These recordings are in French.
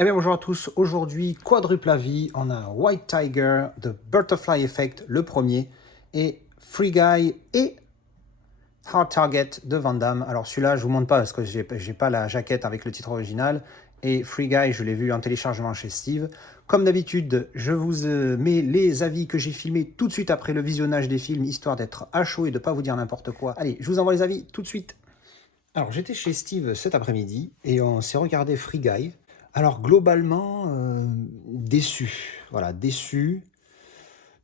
Eh bien bonjour à tous, aujourd'hui quadruple avis, on a White Tiger, The Butterfly Effect, le premier, et Free Guy et Hard Target de Van Damme. Alors celui-là je vous montre pas parce que j'ai pas la jaquette avec le titre original, et Free Guy je l'ai vu en téléchargement chez Steve. Comme d'habitude, je vous mets les avis que j'ai filmés tout de suite après le visionnage des films, histoire d'être à chaud et de pas vous dire n'importe quoi. Allez, je vous envoie les avis tout de suite. Alors j'étais chez Steve cet après-midi et on s'est regardé Free Guy. Alors globalement, déçu. Voilà, déçu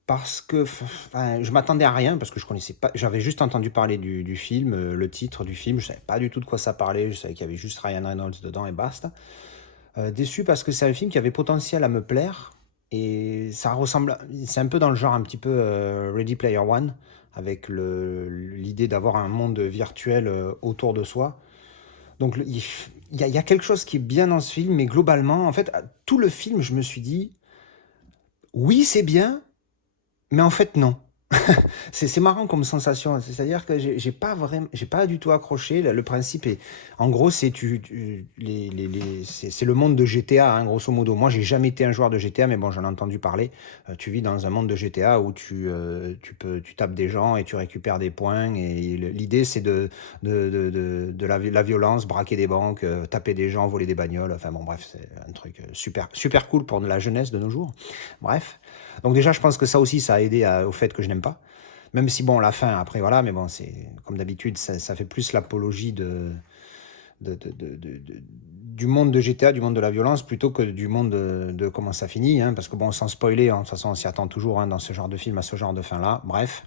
parce que enfin, je m'attendais à rien, parce que je connaissais pas, j'avais juste entendu parler du film, le titre du film, je savais pas du tout de quoi ça parlait, je savais qu'il y avait juste Ryan Reynolds dedans et basta. Déçu parce que c'est un film qui avait potentiel à me plaire et ça ressemble, c'est un peu dans le genre un petit peu Ready Player One, avec l'idée d'avoir un monde virtuel autour de soi. Donc il y a quelque chose qui est bien dans ce film, mais globalement, en fait, tout le film, je me suis dit, oui, c'est bien, mais en fait, non. C'est marrant comme sensation, c'est-à-dire que j'ai pas du tout accroché. Le principe est, en gros, c'est c'est le monde de GTA, hein, grosso modo. Moi, j'ai jamais été un joueur de GTA, mais bon, j'en ai entendu parler. Tu vis dans un monde de GTA où tu tapes des gens et tu récupères des points. Et l'idée, c'est de la violence, braquer des banques, taper des gens, voler des bagnoles. Enfin bon, bref, c'est un truc super, super cool pour la jeunesse de nos jours. Bref. Donc déjà, je pense que ça aussi, ça a aidé au fait que je n'aime pas. Même si, bon, la fin, après, voilà, mais bon, c'est comme d'habitude, ça fait plus l'apologie du monde de GTA, du monde de la violence, plutôt que du monde de comment ça finit, hein, parce que, bon, sans spoiler, hein, de toute façon, on s'y attend toujours, hein, dans ce genre de film, à ce genre de fin-là. Bref.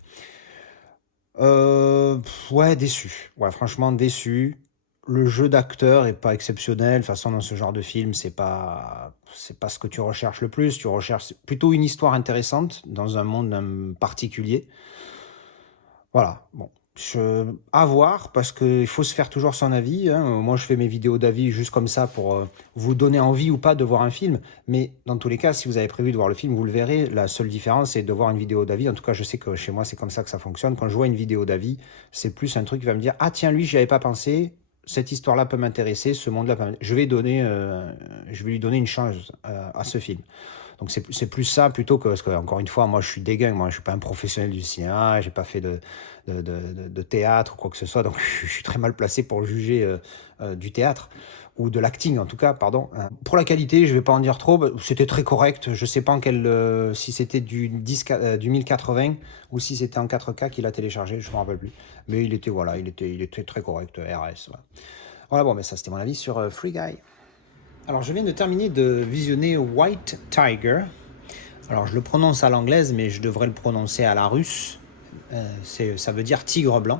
Ouais, déçu. Ouais, franchement, déçu. Le jeu d'acteur est pas exceptionnel. De toute façon, dans ce genre de film, c'est pas ce que tu recherches le plus. Tu recherches plutôt une histoire intéressante dans un monde particulier. Voilà, bon, à voir, parce qu'il faut se faire toujours son avis, hein. Moi, je fais mes vidéos d'avis juste comme ça pour vous donner envie ou pas de voir un film. Mais dans tous les cas, si vous avez prévu de voir le film, vous le verrez. La seule différence, c'est de voir une vidéo d'avis. En tout cas, je sais que chez moi, c'est comme ça que ça fonctionne. Quand je vois une vidéo d'avis, c'est plus un truc qui va me dire: ah tiens, lui, j'y avais pas pensé. Cette histoire-là peut m'intéresser, ce monde-là peut m'intéresser. Je vais lui donner une chance à ce film. Donc c'est plus ça plutôt que, parce que, encore une fois, moi je suis dégain, moi je suis pas un professionnel du cinéma, j'ai pas fait de théâtre ou quoi que ce soit, donc je suis très mal placé pour juger du théâtre, ou de l'acting en tout cas, pardon. Pour la qualité, je vais pas en dire trop, c'était très correct, je sais pas si c'était du 1080 ou si c'était en 4K qu'il a téléchargé, je me rappelle plus, mais voilà, il était très correct, RS. Voilà, voilà, bon, mais ça c'était mon avis sur Free Guy. Alors, je viens de terminer de visionner White Tiger. Alors, je le prononce à l'anglaise, mais je devrais le prononcer à la russe. Ça veut dire tigre blanc.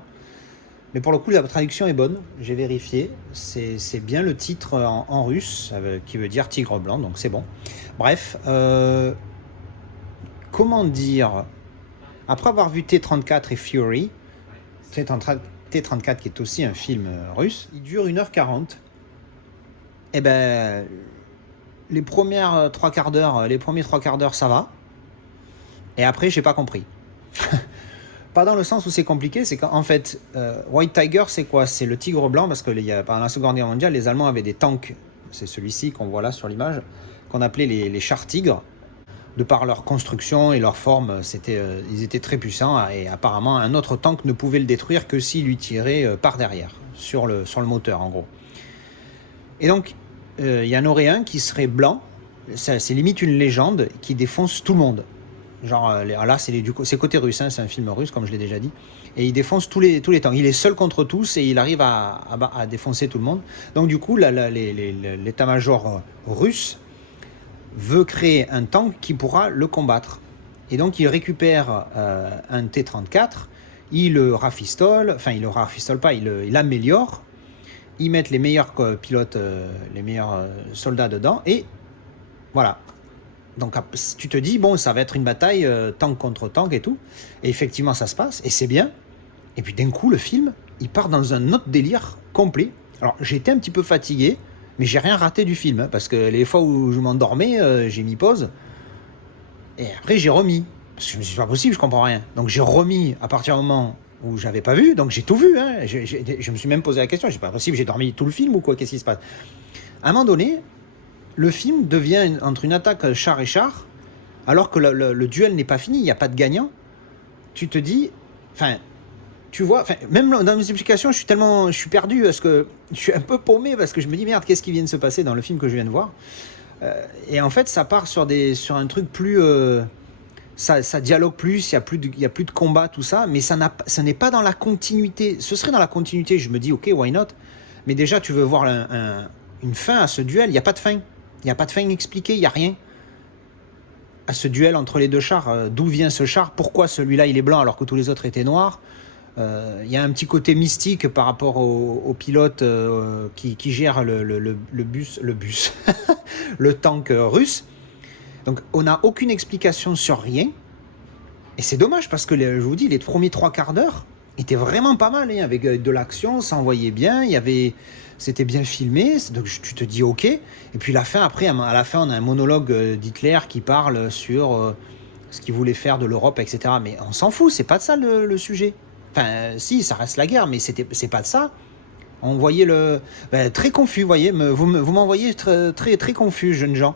Mais pour le coup, la traduction est bonne. J'ai vérifié. C'est bien le titre en russe, qui veut dire tigre blanc, donc c'est bon. Bref, comment dire, après avoir vu T-34 et Fury, T-34 qui est aussi un film russe, il dure 1h40. Eh ben, les premiers trois quarts d'heure, ça va. Et après, j'ai pas compris. Pas dans le sens où c'est compliqué, c'est qu'en fait, White Tiger, c'est quoi? C'est le tigre blanc, parce que pendant la Seconde Guerre mondiale, les Allemands avaient des tanks, c'est celui-ci qu'on voit là sur l'image, qu'on appelait les chars tigres. De par leur construction et leur forme, ils étaient très puissants, et apparemment, un autre tank ne pouvait le détruire que s'il lui tirait par derrière, sur le moteur, en gros. Et donc, il y en aurait un qui serait blanc, c'est limite une légende, qui défonce tout le monde. Genre, là, c'est côté russe, hein, c'est un film russe, comme je l'ai déjà dit. Et il défonce tous les tanks. Il est seul contre tous et il arrive à défoncer tout le monde. Donc, du coup, l'état-major russe veut créer un tank qui pourra le combattre. Et donc, il récupère un T-34, il le rafistole, enfin, il le rafistole pas, il l'améliore. Ils mettent les meilleurs pilotes, les meilleurs soldats dedans, et voilà. Donc tu te dis, bon, ça va être une bataille tank contre tank et tout. Et effectivement, ça se passe, et c'est bien. Et puis d'un coup, le film, il part dans un autre délire complet. Alors, j'ai été un petit peu fatigué, mais j'ai rien raté du film, hein, parce que les fois où je m'endormais, j'ai mis pause. Et après, j'ai remis. Parce que je me suis dit, c'est pas possible, je comprends rien. Donc j'ai remis à partir du moment où j'avais pas vu, donc j'ai tout vu, hein. Je me suis même posé la question, c'est pas possible, j'ai dormi tout le film ou quoi, qu'est-ce qui se passe? À un moment donné, le film devient entre une attaque char et char, alors que le duel n'est pas fini, il n'y a pas de gagnant. Tu te dis, enfin, tu vois, même dans mes explications, je suis perdu parce que je suis un peu paumé parce que je me dis merde, qu'est-ce qui vient de se passer dans le film que je viens de voir. Et en fait, ça part sur un truc plus, ça dialogue plus, il y a plus de combat, tout ça, mais ça n'est pas dans la continuité. Ce serait dans la continuité, je me dis ok, why not. Mais déjà, tu veux voir une fin à ce duel, il n'y a pas de fin. Il n'y a pas de fin expliquée, il n'y a rien. À ce duel entre les deux chars, d'où vient ce char, pourquoi celui-là il est blanc alors que tous les autres étaient noirs. Il y a un petit côté mystique par rapport au pilote qui gère le bus, le tank russe. Donc on n'a aucune explication sur rien. Et c'est dommage parce que je vous dis, les premiers 3 quarts d'heure étaient vraiment pas mal, hein, avec de l'action, ça envoyait bien, c'était bien filmé, donc tu te dis ok. Et puis après, à la fin, on a un monologue d'Hitler qui parle sur ce qu'il voulait faire de l'Europe, etc. Mais on s'en fout, c'est pas de ça le sujet. Enfin, si, ça reste la guerre, mais c'est pas de ça. On voyait très confus, vous voyez, vous m'envoyez très confus, jeunes gens.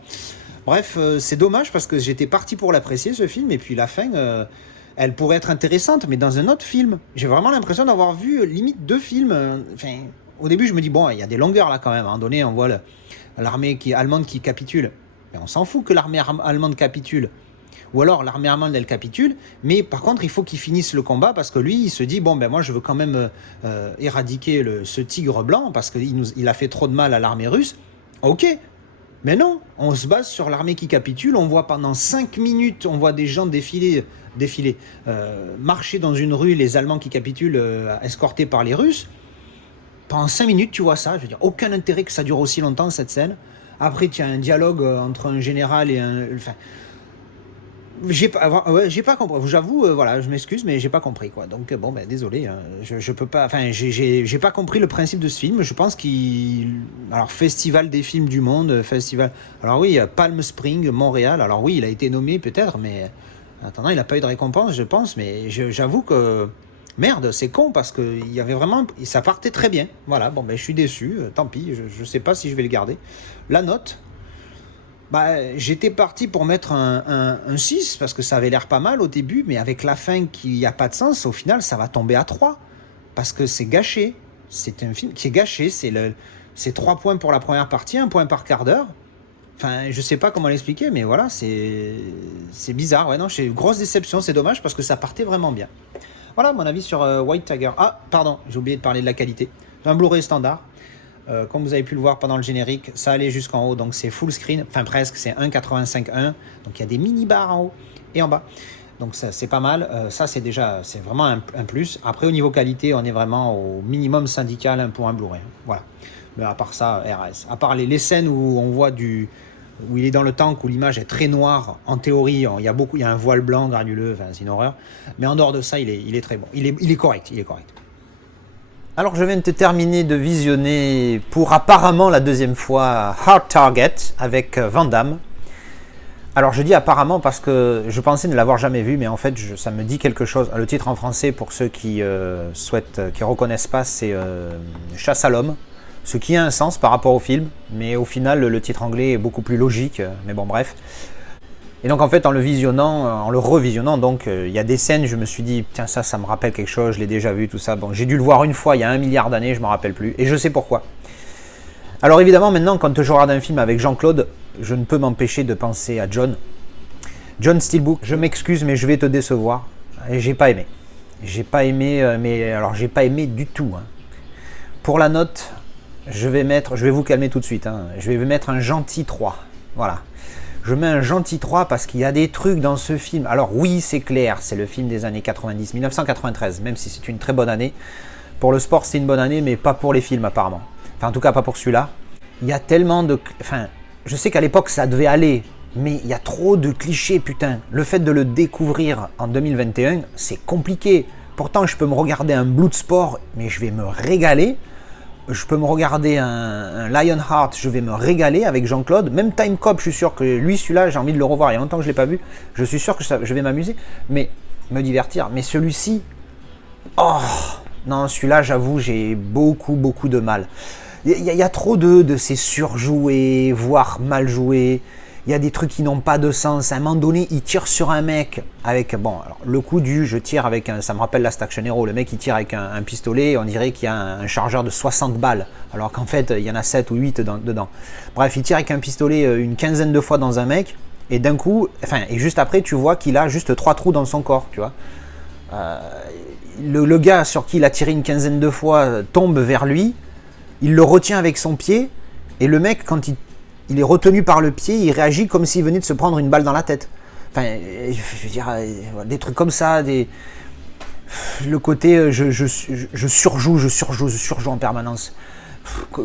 Bref, c'est dommage parce que j'étais parti pour l'apprécier, ce film, et puis la fin, elle pourrait être intéressante, mais dans un autre film. J'ai vraiment l'impression d'avoir vu limite 2 films. Au début, je me dis, bon, il y a des longueurs là quand même. À un moment donné, on voit l'armée allemande qui capitule. Mais on s'en fout que l'armée allemande capitule. Ou alors l'armée allemande elle capitule, mais par contre il faut qu'il finisse le combat parce que lui il se dit bon ben moi je veux quand même éradiquer ce tigre blanc parce qu'il a fait trop de mal à l'armée russe. Ok, mais non, on se base sur l'armée qui capitule, on voit pendant 5 minutes, on voit des gens marcher dans une rue, les Allemands qui capitulent escortés par les Russes. Pendant 5 minutes tu vois ça, je veux dire aucun intérêt que ça dure aussi longtemps cette scène. Après tu as un dialogue entre un général et un... J'ai pas compris. J'avoue, voilà, je m'excuse, mais j'ai pas compris quoi. Donc bon, ben désolé, je peux pas. Enfin, j'ai pas compris le principe de ce film. Je pense alors festival des films du monde, festival. Alors oui, Palm Springs, Montréal. Alors oui, il a été nommé peut-être, mais attendant, il a pas eu de récompense, je pense. Mais j'avoue que merde, c'est con parce que il y avait vraiment, ça partait très bien. Voilà, bon ben je suis déçu. Tant pis, je sais pas si je vais le garder. La note. J'étais parti pour mettre un 6 parce que ça avait l'air pas mal au début, mais avec la fin qui n'a pas de sens, au final ça va tomber à 3 parce que c'est gâché. C'est un film qui est gâché. C'est 3 points pour la première partie, 1 point par quart d'heure. Enfin, je sais pas comment l'expliquer, mais voilà, c'est bizarre. Ouais, non, c'est une grosse déception, c'est dommage parce que ça partait vraiment bien. Voilà mon avis sur White Tiger. Ah, pardon, j'ai oublié de parler de la qualité. Un Blu-ray standard. Comme vous avez pu le voir pendant le générique, ça allait jusqu'en haut, donc c'est full screen, enfin presque, c'est 1,85:1, donc il y a des mini barres en haut et en bas, donc ça c'est pas mal. Ça c'est vraiment un plus. Après au niveau qualité, on est vraiment au minimum syndical pour un Blu-ray, voilà. Mais à part ça, RS, à part les scènes où on voit où il est dans le tank, où l'image est très noire, en théorie, il y a un voile blanc granuleux, enfin c'est une horreur, mais en dehors de ça, il est très bon, il est correct. Alors je viens de terminer de visionner pour apparemment la 2e fois Hard Target avec Van Damme. Alors je dis apparemment parce que je pensais ne l'avoir jamais vu, mais en fait ça me dit quelque chose. Le titre en français pour ceux qui reconnaissent pas, c'est Chasse à l'homme, ce qui a un sens par rapport au film, mais au final le titre anglais est beaucoup plus logique, mais bon bref. Et donc en fait en le revisionnant, donc il y a des scènes, je me suis dit tiens ça me rappelle quelque chose, je l'ai déjà vu, tout ça. Bon, j'ai dû le voir une fois il y a 1 milliard d'années, je ne me rappelle plus, et je sais pourquoi. Alors évidemment maintenant quand je regarde un film avec Jean-Claude, je ne peux m'empêcher de penser à John Steelbook. Je m'excuse mais je vais te décevoir, et j'ai pas aimé. J'ai pas aimé, mais alors j'ai pas aimé du tout. Hein. Pour la note, je vais vous calmer tout de suite, hein. Je vais mettre un gentil 3, voilà. Je mets un gentil 3 parce qu'il y a des trucs dans ce film. Alors oui, c'est clair, c'est le film des années 90, 1993, même si c'est une très bonne année. Pour le sport, c'est une bonne année, mais pas pour les films apparemment. Enfin, en tout cas, pas pour celui-là. Il y a tellement de... Enfin, je sais qu'à l'époque, ça devait aller, mais il y a trop de clichés, putain. Le fait de le découvrir en 2021, c'est compliqué. Pourtant, je peux me regarder un Bloodsport, mais je vais me régaler. Je peux me regarder un Lionheart, je vais me régaler avec Jean-Claude. Même Time Cop, je suis sûr que lui, celui-là, j'ai envie de le revoir. Il y a longtemps que je ne l'ai pas vu. Je suis sûr que je vais m'amuser, mais me divertir. Mais celui-ci, oh non, celui-là, j'avoue, j'ai beaucoup de mal. y a trop de ces surjoués, voire mal joués. Il y a des trucs qui n'ont pas de sens. À un moment donné, il tire sur un mec avec... Bon, alors, le coup du je tire avec un... Ça me rappelle Last Action Hero. Le mec, il tire avec un pistolet. On dirait qu'il y a un chargeur de 60 balles. Alors qu'en fait, il y en a 7 ou 8 dedans. Bref, il tire avec un pistolet une quinzaine de fois dans un mec. Et d'un coup... Enfin, et juste après, tu vois qu'il a juste 3 trous dans son corps, tu vois. Le gars sur qui il a tiré une quinzaine de fois tombe vers lui. Il le retient avec son pied. Et le mec, quand il est retenu par le pied, il réagit comme s'il venait de se prendre une balle dans la tête. Enfin, je veux dire, des trucs comme ça, le côté je surjoue en permanence.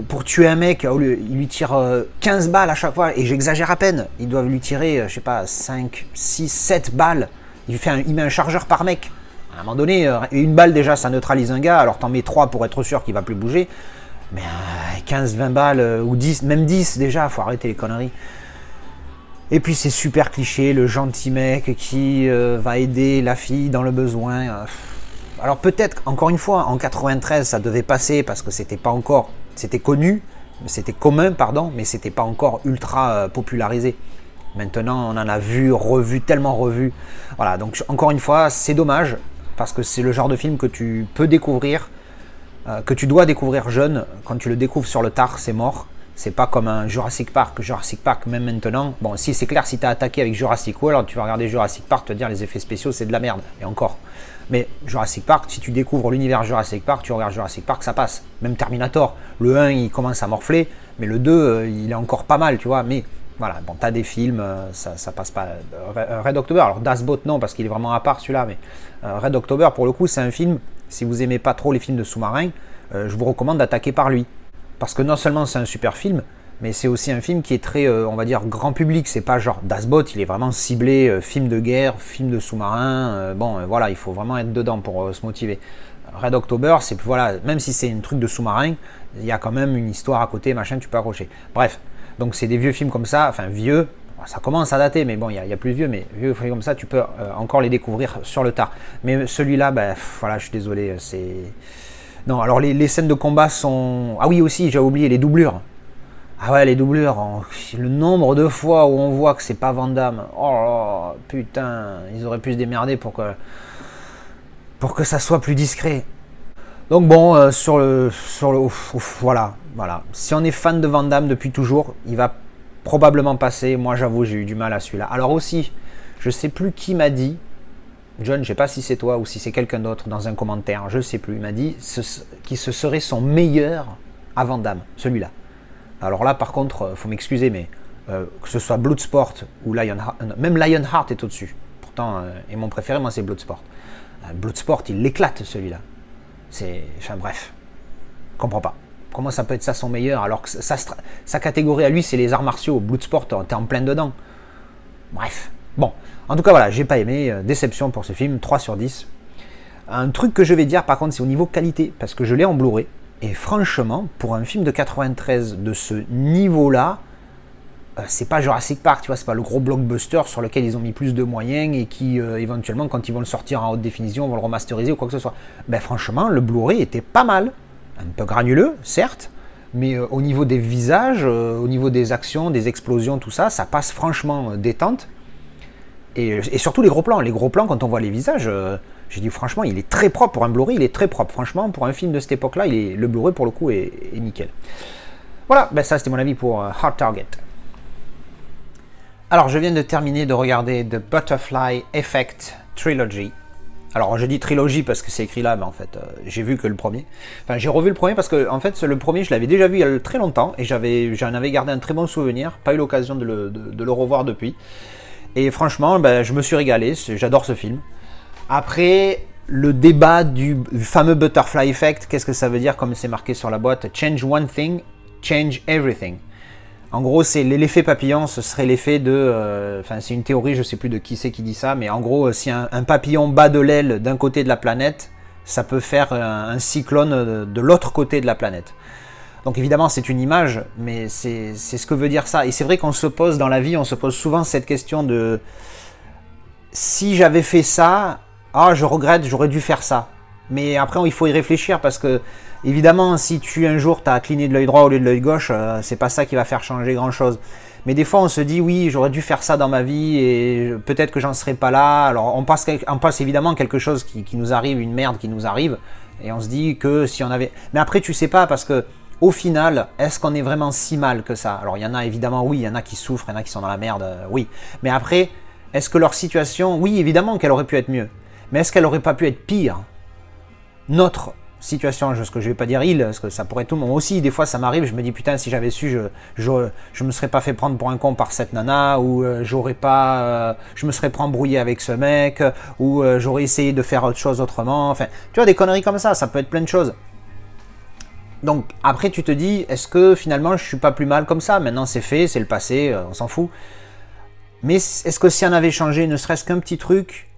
Pour tuer un mec, il lui tire 15 balles à chaque fois, et j'exagère à peine. Ils doivent lui tirer, je sais pas, 5, 6, 7 balles. Il met un chargeur par mec. À un moment donné, une balle déjà, ça neutralise un gars, alors t'en mets 3 pour être sûr qu'il va plus bouger. Mais 15, 20 balles, ou 10, même 10 déjà, faut arrêter les conneries. Et puis c'est super cliché, le gentil mec qui va aider la fille dans le besoin. Alors peut-être, encore une fois, en 93, ça devait passer parce que c'était pas encore, c'était connu, c'était commun, pardon, mais c'était pas encore ultra popularisé. Maintenant, on en a vu, revu, tellement revu. Voilà, donc encore une fois, c'est dommage, parce que c'est le genre de film que tu peux découvrir, que tu dois découvrir jeune. Quand tu le découvres sur le tard, c'est mort. C'est pas comme un Jurassic Park. Jurassic Park, même maintenant, bon, si c'est clair, si tu as attaqué avec Jurassic World, alors tu vas regarder Jurassic Park, te dire les effets spéciaux, c'est de la merde, et encore. Mais Jurassic Park, si tu découvres l'univers Jurassic Park, tu regardes Jurassic Park, ça passe. Même Terminator, le 1, il commence à morfler, mais le 2, il est encore pas mal, tu vois. Mais voilà, bon, t'as des films, ça passe pas. Red October, alors Das Boat, non, parce qu'il est vraiment à part celui-là, mais Red October, pour le coup, c'est un film, si vous aimez pas trop les films de sous-marins, je vous recommande d'attaquer par lui. Parce que non seulement c'est un super film, mais c'est aussi un film qui est très, on va dire, grand public. C'est pas genre Das Boat, il est vraiment ciblé film de guerre, film de sous-marin. Voilà, il faut vraiment être dedans pour se motiver. Red October, c'est voilà, même si c'est un truc de sous-marin, il y a quand même une histoire à côté, machin, tu peux accrocher. Bref, donc c'est des vieux films comme ça, enfin vieux, ça commence à dater, mais bon, il y a plus vieux, mais vieux films comme ça, tu peux encore les découvrir sur le tard. Mais celui-là, voilà, je suis désolé, c'est... Non, alors les scènes de combat sont... Ah oui, aussi, j'ai oublié, les doublures. Ah ouais, les doublures, le nombre de fois où on voit que c'est pas Van Damme. Oh putain, ils auraient pu se démerder pour que ça soit plus discret. Donc bon, voilà. Si on est fan de Van Damme depuis toujours, il va probablement passer. Moi, j'avoue, j'ai eu du mal à celui-là. Alors aussi, je sais plus qui m'a dit, John, je sais pas si c'est toi ou si c'est quelqu'un d'autre dans un commentaire, je sais plus, il m'a dit qu'il se serait son meilleur à Van Damme, celui-là. Alors là, par contre, faut m'excuser, mais que ce soit Bloodsport ou Lionheart, même Lionheart est au-dessus. Pourtant, et mon préféré, moi, c'est Bloodsport. Bloodsport, il l'éclate, celui-là. Enfin bref, je comprends pas. Comment ça peut être ça son meilleur alors que sa catégorie à lui, c'est les arts martiaux. Bloodsport, t'es en plein dedans. Bref. Bon, en tout cas, voilà, j'ai pas aimé. Déception pour ce film, 3 sur 10. Un truc que je vais dire, par contre, c'est au niveau qualité, parce que je l'ai en Blu-ray. Et franchement, pour un film de 93 de ce niveau-là, c'est pas Jurassic Park, tu vois, c'est pas le gros blockbuster sur lequel ils ont mis plus de moyens et qui, éventuellement, quand ils vont le sortir en haute définition, vont le remasteriser ou quoi que ce soit. Franchement, le Blu-ray était pas mal. Un peu granuleux, certes, mais au niveau des visages, au niveau des actions, des explosions, tout ça, ça passe franchement détente. Et surtout les gros plans. Les gros plans, quand on voit les visages, j'ai dit franchement, il est très propre pour un Blu-ray, il est très propre. Franchement, pour un film de cette époque-là, le Blu-ray, pour le coup, est nickel. Voilà, ça c'était mon avis pour Hard Target. Alors, je viens de terminer de regarder The Butterfly Effect Trilogy. Alors, je dis trilogie parce que c'est écrit là, mais en fait, j'ai vu que le premier. Enfin, j'ai revu le premier parce que, en fait, le premier, je l'avais déjà vu il y a très longtemps et j'en avais gardé un très bon souvenir. Pas eu l'occasion de le revoir depuis. Et franchement, je me suis régalé. J'adore ce film. Après, le débat du fameux Butterfly Effect, qu'est-ce que ça veut dire comme c'est marqué sur la boîte? Change one thing, change everything. En gros, c'est l'effet papillon, ce serait l'effet de... c'est une théorie, je ne sais plus de qui c'est qui dit ça, mais en gros, si un papillon bat de l'aile d'un côté de la planète, ça peut faire un cyclone de l'autre côté de la planète. Donc évidemment, c'est une image, mais c'est ce que veut dire ça. Et c'est vrai qu'on se pose dans la vie, on se pose souvent cette question de... Si j'avais fait ça, je regrette, j'aurais dû faire ça. Mais après, il faut y réfléchir parce que, évidemment, si un jour tu as cligné de l'œil droit au lieu de l'œil gauche, c'est pas ça qui va faire changer grand chose. Mais des fois, on se dit, oui, j'aurais dû faire ça dans ma vie et peut-être que j'en serais pas là. Alors, on passe évidemment quelque chose qui nous arrive, une merde qui nous arrive. Et on se dit que si on avait. Mais après, tu sais pas parce que, au final, est-ce qu'on est vraiment si mal que ça? Alors, il y en a évidemment, oui, il y en a qui souffrent, il y en a qui sont dans la merde, oui. Mais après, est-ce que leur situation, oui, évidemment qu'elle aurait pu être mieux. Mais est-ce qu'elle aurait pas pu être pire? Notre situation, ce que je vais pas dire il, parce que ça pourrait être tout le monde aussi, des fois ça m'arrive, je me dis putain si j'avais su, je me serais pas fait prendre pour un con par cette nana, ou j'aurais pas, je me serais pas embrouillé avec ce mec, ou j'aurais essayé de faire autre chose autrement, enfin, tu vois, des conneries comme ça peut être plein de choses. Donc après tu te dis, est-ce que finalement je suis pas plus mal comme ça? Maintenant c'est fait, c'est le passé, on s'en fout. Mais est-ce que si on avait changé ne serait-ce qu'un petit truc,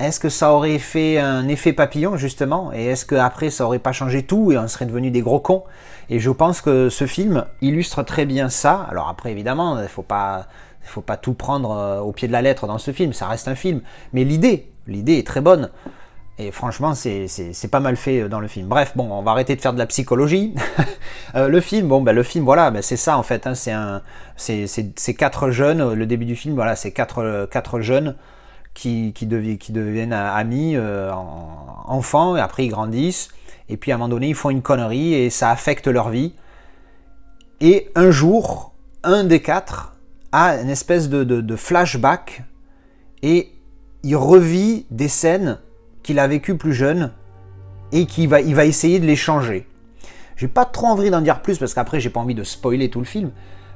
est-ce que ça aurait fait un effet papillon justement? Et est-ce qu'après ça aurait pas changé tout et on serait devenus des gros cons? Et je pense que ce film illustre très bien ça. Alors après évidemment, il faut pas tout prendre au pied de la lettre dans ce film, ça reste un film. Mais l'idée est très bonne. Et franchement, c'est pas mal fait dans le film. Bref, bon, on va arrêter de faire de la psychologie. Le film, voilà, c'est ça en fait. Hein, c'est quatre jeunes. Le début du film, voilà, c'est quatre jeunes qui deviennent amis, enfants, et après ils grandissent, et puis à un moment donné ils font une connerie et ça affecte leur vie. Et un jour, un des quatre a une espèce de flashback et il revit des scènes qu'il a vécues plus jeune et il va essayer de les changer. J'ai pas trop envie d'en dire plus parce qu'après j'ai pas envie de spoiler tout le film,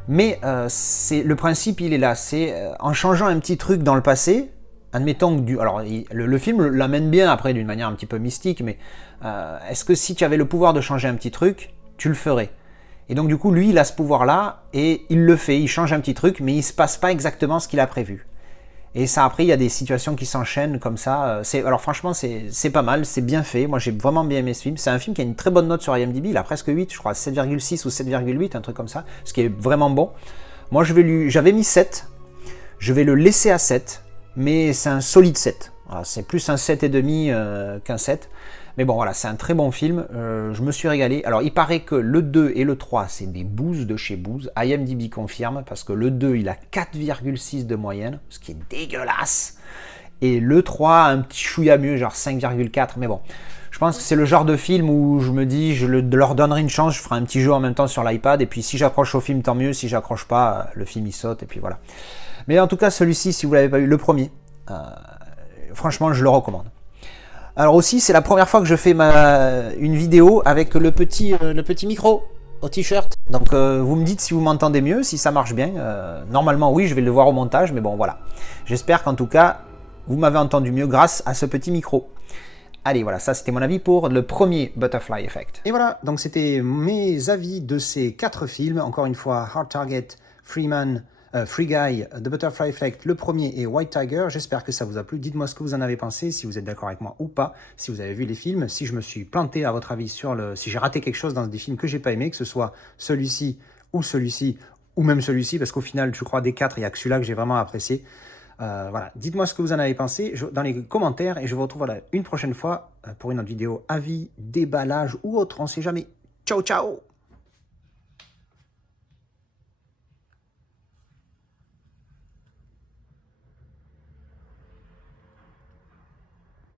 mais le principe il est là, c'est en changeant un petit truc dans le passé. Admettons que alors le film l'amène bien après d'une manière un petit peu mystique, mais est-ce que si tu avais le pouvoir de changer un petit truc, tu le ferais? Et donc du coup lui il a ce pouvoir là et il le fait, il change un petit truc, mais il se passe pas exactement ce qu'il a prévu. Et ça après il y a des situations qui s'enchaînent comme ça. Alors franchement c'est pas mal, c'est bien fait. Moi j'ai vraiment bien aimé ce film. C'est un film qui a une très bonne note sur IMDb, il a presque 8, je crois 7,6 ou 7,8, un truc comme ça, ce qui est vraiment bon. Moi j'avais mis 7, je vais le laisser à 7. Mais c'est un solide 7. Voilà, c'est plus un 7,5 qu'un 7. Mais bon, voilà, c'est un très bon film. Je me suis régalé. Alors, il paraît que le 2 et le 3, c'est des bouses de chez Booz. IMDb confirme, parce que le 2, il a 4,6 de moyenne, ce qui est dégueulasse. Et le 3, un petit chouïa mieux, genre 5,4. Mais bon, je pense que c'est le genre de film où je me dis, leur donnerai une chance, je ferai un petit jeu en même temps sur l'iPad. Et puis, si j'accroche au film, tant mieux. Si j'accroche pas, le film, il saute. Et puis voilà. Mais en tout cas, celui-ci, si vous ne l'avez pas eu, le premier, franchement, je le recommande. Alors aussi, c'est la première fois que je fais une vidéo avec le petit micro au t-shirt. Donc, vous me dites si vous m'entendez mieux, si ça marche bien. Normalement, oui, je vais le voir au montage, mais bon, voilà. J'espère qu'en tout cas, vous m'avez entendu mieux grâce à ce petit micro. Allez, voilà, ça c'était mon avis pour le premier Butterfly Effect. Et voilà, donc c'était mes avis de ces 4 films. Encore une fois, Hard Target, Freeman, Free Guy, The Butterfly Effect, le premier et White Tiger. J'espère que ça vous a plu. Dites-moi ce que vous en avez pensé, si vous êtes d'accord avec moi ou pas, si vous avez vu les films, si je me suis planté à votre avis si j'ai raté quelque chose dans des films que j'ai pas aimé, que ce soit celui-ci, ou même celui-ci, parce qu'au final, je crois des 4, il n'y a que celui-là que j'ai vraiment apprécié. Voilà, dites-moi ce que vous en avez pensé dans les commentaires et je vous retrouve une prochaine fois pour une autre vidéo avis, déballage ou autre, on sait jamais. Ciao, ciao!